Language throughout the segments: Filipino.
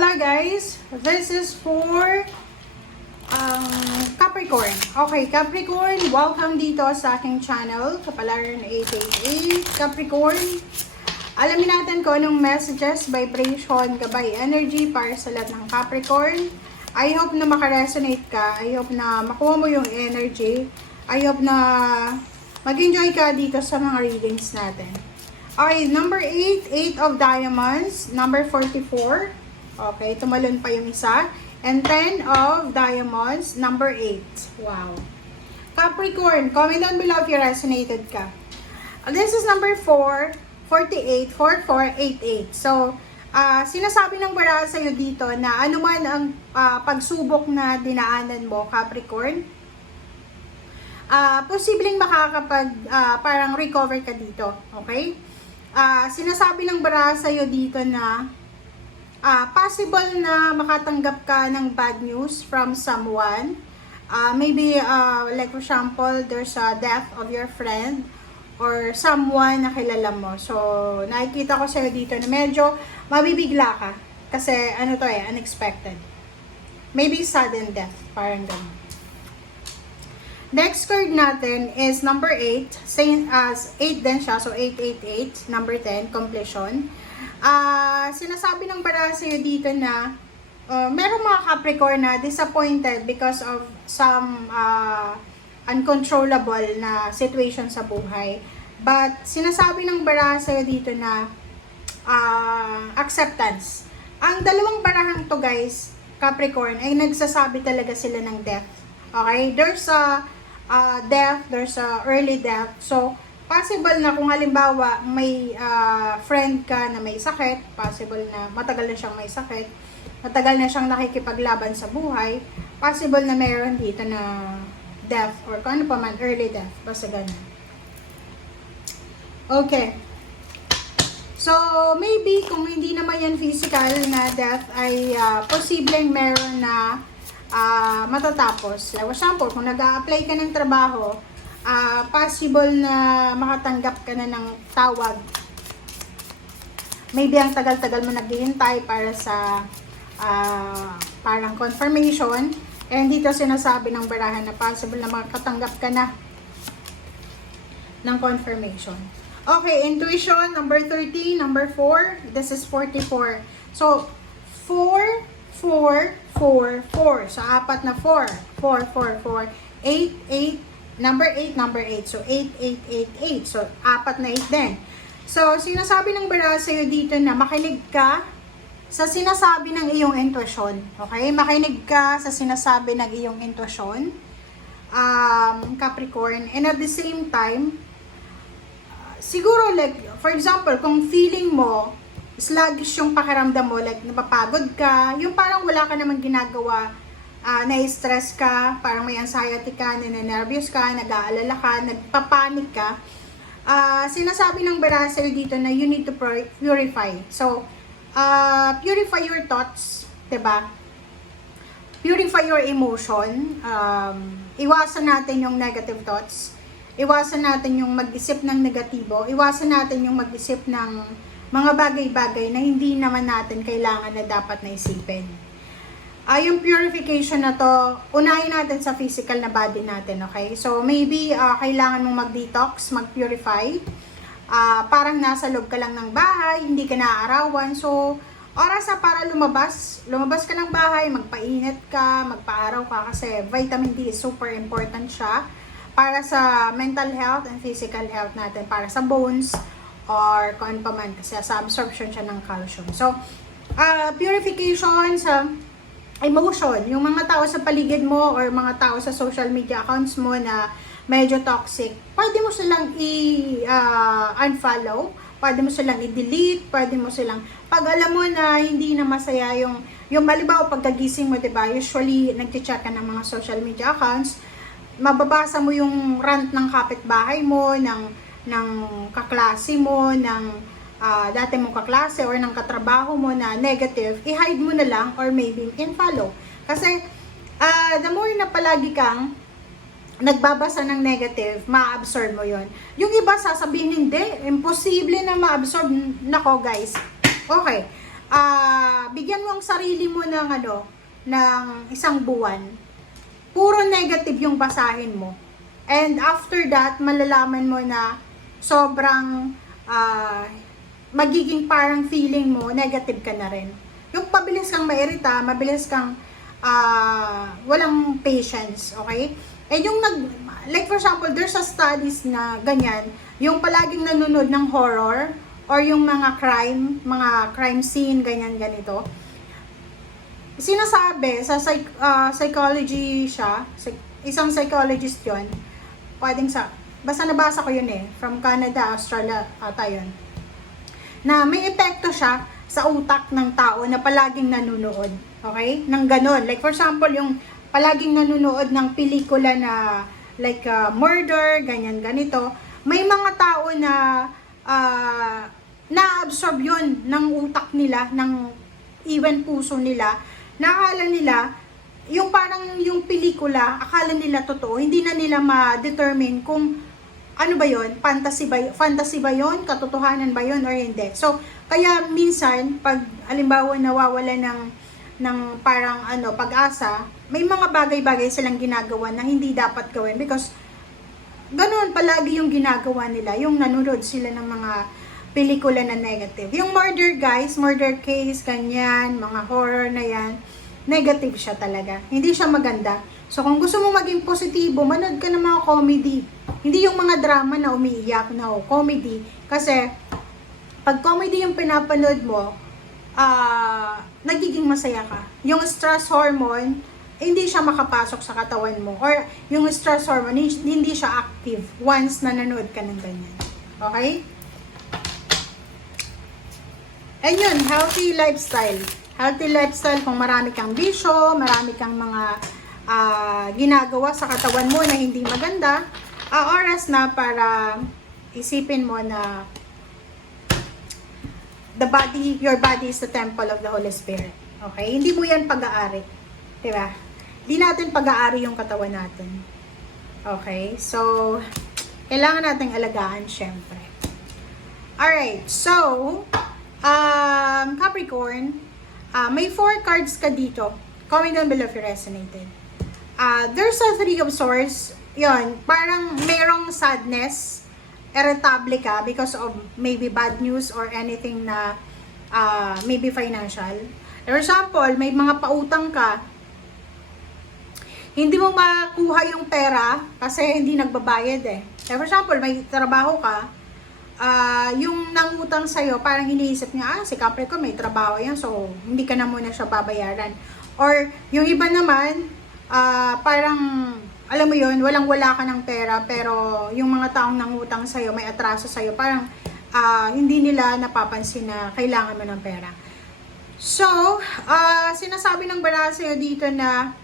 Hello guys, this is for Capricorn. Okay, Capricorn, welcome dito sa aking channel, Kapalaran 888. Capricorn, alamin natin kung anong messages, vibration, gabay energy para sa lahat ng Capricorn. I hope na makaresonate ka, I hope na makuha mo yung energy, I hope na mag-enjoy ka dito sa mga readings natin. Okay, number 8, 8 of Diamonds, number 44. Okay, tumalon pa yung isa. And 10 of Diamonds, number 8. Wow. Capricorn, comment down below if you resonated ka. This is number 4, 48, 4488. So, sinasabi ng bara sa'yo dito na anuman ang pagsubok na dinaanan mo, Capricorn, posibleng parang recover ka dito. Okay? Sinasabi ng bara sa'yo dito na possible na makatanggap ka ng bad news from someone. Maybe, like for example, there's a death of your friend or someone na kilala mo. So, nakikita ko sa'yo dito na medyo mabibigla ka. Kasi, ano to unexpected. Maybe sudden death, parang ganun. Next card natin is number 8. Same as 8 din siya. So, 888. Number 10, completion. Sinasabi ng bara sa'yo dito na merong mga Capricorn na disappointed because of some uncontrollable na situation sa buhay. But, sinasabi ng bara sa'yo dito na acceptance. Ang dalawang barahang to guys, Capricorn, ay nagsasabi talaga sila ng death. Okay? There's a death, there's a early death. So, possible na kung halimbawa may friend ka na may sakit, possible na matagal na siyang may sakit, matagal na siyang nakikipaglaban sa buhay, possible na mayroon dito na death or kung ano pa man, early death, basta ganun. Okay. So, maybe kung hindi naman yan physical na death, ay posibleng meron na matatapos. Like for example, kung nag-a-apply ka ng trabaho, possible na makatanggap ka na ng tawag. Maybe ang tagal-tagal mo naghihintay para sa parang confirmation. And dito sinasabi ng barahan na possible na makatanggap ka na ng confirmation. Okay, intuition, number 30, number 4. This is 44. So, 4, 4, 4, 4. So, apat na 4. 4, 4, 4. 8, 8. Number 8, number 8. So, 8, 8, 8, 8. So, apat na 8 din. So, sinasabi ng bara sa'yo dito na makinig ka sa sinasabi ng iyong intuition. Okay? Makinig ka sa sinasabi ng iyong intuition, Capricorn. And at the same time, siguro like, for example, kung feeling mo, sluggish yung pakiramdam mo, like napapagod ka, yung parang wala ka namang ginagawa, na-stress ka, parang may anxiety ka, nananervyos ka, nag-aalala ka, nagpapanik ka, sinasabi ng bara sa'yo dito na you need to purify. So, purify your thoughts, diba? Purify your emotion. Iwasan natin yung negative thoughts. Iwasan natin yung mag-isip ng negatibo. Iwasan natin yung mag-isip ng mga bagay-bagay na hindi naman natin kailangan na dapat na isipin. Yung purification na to, unahin natin sa physical na body natin, okay? So, maybe kailangan mong mag-detox, mag-purify. Parang nasa loob ka lang ng bahay, hindi ka naaarawan. So, oras na para lumabas. Lumabas ka ng bahay, magpainit ka, magpaaraw ka kasi vitamin D is super important siya para sa mental health and physical health natin, para sa bones or kung ano pa man kasi sa absorption siya ng calcium. So, purification sa emotion, yung mga tao sa paligid mo or mga tao sa social media accounts mo na medyo toxic, pwede mo silang i-unfollow, pwede mo silang i-delete, pwede mo silang, pag alam mo na hindi na masaya yung halimbawa pagkagising mo, diba, usually nagche-check ka ng mga social media accounts, mababasa mo yung rant ng kapitbahay mo, ng kaklase mo, ng dati mong kaklase or ng katrabaho mo na negative, i-hide mo na lang or maybe in-follow. Kasi, the more na palagi kang nagbabasa ng negative, ma-absorb mo yon. Yung iba sasabihin, hindi, imposible na ma-absorb. Nako guys, okay. bigyan mo ang sarili mo ng ng isang buwan. Puro negative yung basahin mo. And after that, malalaman mo na sobrang magiging parang feeling mo, negative ka na rin. Yung mabilis kang mairita, mabilis kang walang patience, okay? And yung like for example, there's a studies na ganyan, yung palaging nanonood ng horror, or yung mga crime scene, ganyan, ganito. Sinasabi, sa psychology siya, isang psychologist yon, basta nabasa ko yun from Canada, Australia, ata yun, na may epekto siya sa utak ng tao na palaging nanonood, okay? Nang ganon. Like for example, yung palaging nanonood ng pelikula na like murder, ganyan, ganito, may mga tao na na-absorb yun ng utak nila, ng even puso nila, nakala nila, yung parang yung pelikula, akala nila totoo, hindi na nila ma-determine kung ano ba yun, fantasy ba yun, katotohanan ba yun, or hindi. So, kaya minsan, pag halimbawa nawawala ng parang pag-asa, may mga bagay-bagay silang ginagawa na hindi dapat gawin because ganoon palagi yung ginagawa nila, yung nanonood sila ng mga pelikula na negative. Yung murder guys, murder case, kanyan, mga horror na yan, negative siya talaga. Hindi siya maganda. So kung gusto mo maging positibo, manood ka ng mga comedy. Hindi yung mga drama na umiiyak, no, comedy. Kasi pag comedy yung pinapanood mo, nagiging masaya ka. Yung stress hormone, hindi siya makapasok sa katawan mo. Or yung stress hormone, hindi siya active once na nanood ka ng ganyan. Okay? And yun, healthy lifestyle. Healthy lifestyle kung marami kang bisyo, marami kang mga ginagawa sa katawan mo na hindi maganda, oras na para isipin mo na your body is the temple of the Holy Spirit. Okay? Hindi mo yan pag-aari. Diba? Hindi natin pag-aari yung katawan natin. Okay? So, kailangan nating alagaan, syempre. Alright, so, Capricorn, may 4 cards ka dito. Comment down below if you resonated. There's a 3 of Swords. Yun, parang merong sadness, irritable ka because of maybe bad news or anything na maybe financial. For example, may mga pautang ka, hindi mo makuha yung pera kasi hindi nagbabayad For example, may trabaho ka, yung nangutang sa'yo, parang iniisip niya, si Capricorn may trabaho yan, so hindi ka na muna siya babayaran. Or yung iba naman, parang, alam mo yun, walang-wala ka ng pera, pero yung mga taong nangutang sa'yo, may atraso sa'yo, parang hindi nila napapansin na kailangan mo ng pera. So, sinasabi ng baraha sa'yo dito na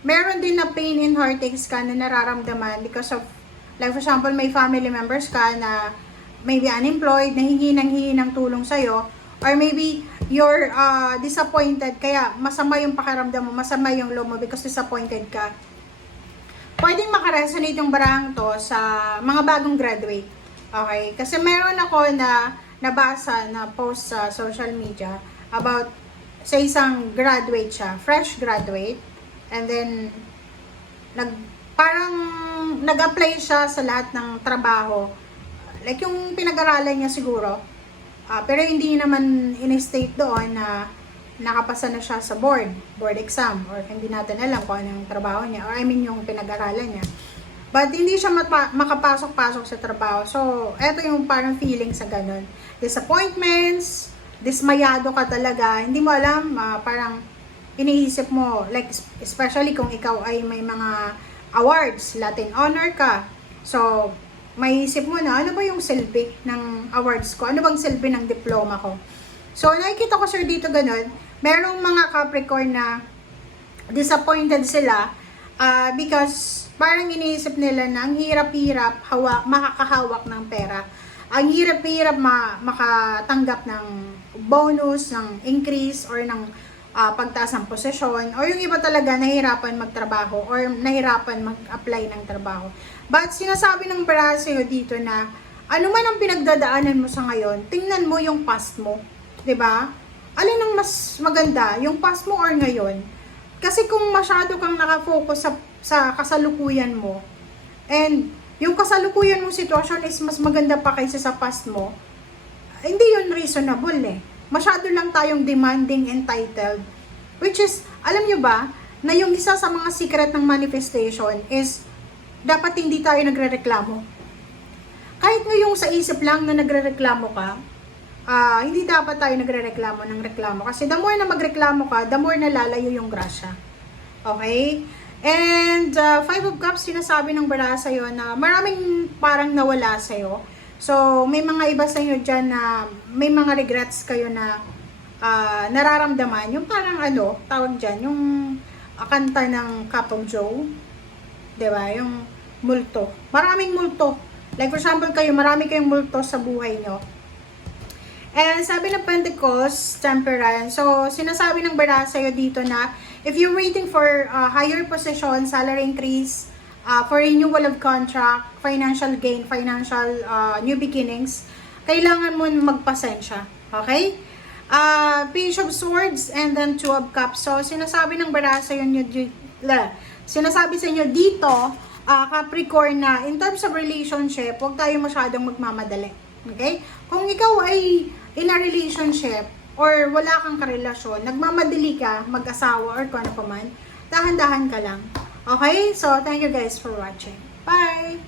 meron din na pain and heartaches ka na nararamdaman because of, like for example, may family members ka na maybe unemployed, nahingi ng tulong sa'yo, or maybe you're disappointed, kaya masama yung pakiramdam mo, masama yung loob mo because disappointed ka. Pwedeng makaresonate yung barang to sa mga bagong graduate. Okay? Kasi meron ako na nabasa na post sa social media about sa isang graduate siya, fresh graduate, and then parang nag-apply siya sa lahat ng trabaho. Like yung pinag-aralan niya siguro, pero hindi naman in-state doon na nakapasa na siya sa board exam, or hindi natin alam kung anong trabaho niya, or I mean yung pinag-aralan niya. But hindi siya makapasok-pasok sa trabaho. So, eto yung parang feeling sa ganun. Disappointments, dismayado ka talaga, hindi mo alam, parang iniisip mo, like especially kung ikaw ay may mga awards, Latin honor ka. So, may isip mo na, ano ba yung silbi ng awards ko? Ano bang silbi ng diploma ko? So, nakikita ko sir dito ganun, merong mga Capricorn na disappointed sila because parang iniisip nila na ang hirap-hirap makakahawak ng pera. Ang hirap-hirap makatanggap ng bonus, ng increase, or ng pagtaas ng posisyon, or yung iba talaga nahirapan magtrabaho or nahirapan mag-apply ng trabaho. But sinasabi ng Braseo dito na ano man ang pinagdadaanan mo sa ngayon, tingnan mo yung past mo, 'di ba? alin ang mas maganda, yung past mo or ngayon? Kasi kung masyado kang nakafocus sa kasalukuyan mo, and yung kasalukuyan mong sitwasyon is mas maganda pa kaysa sa past mo, hindi yun reasonable eh. Masyado lang tayong demanding, entitled. Which is, alam nyo ba, na yung isa sa mga secret ng manifestation is, dapat hindi tayo nagrereklamo. Kahit ngayong sa isip lang na nagrereklamo ka, hindi dapat tayo nagrereklamo ng reklamo. Kasi the more na magreklamo ka, the more na lalayo yung grasya. Okay? And, Five of Cups, sinasabi ng bara sa'yo na maraming parang nawala sa'yo. So, may mga iba sa inyo dyan na may mga regrets kayo na nararamdaman. Yung parang tawag dyan, yung kanta ng Cup of Joe. Diba? Yung multo. Maraming multo. Like for example kayo, marami kayong multo sa buhay nyo. And sabi ng Pentacles, Temperance. So, sinasabi ng bara sa'yo dito na if you're waiting for higher position, salary increase, for renewal of contract, financial gain, financial new beginnings, kailangan mo magpasensya. Okay? Page of Swords and then Two of Cups. So, sinasabi ng bara sa inyo dito, Capricorn, na in terms of relationship, huwag tayo masyadong magmamadali. Okay? Kung ikaw ay in a relationship or wala kang karelasyon, nagmamadali ka, mag-asawa or kung ano pa man, dahan-dahan ka lang. Okay? So, thank you guys for watching. Bye!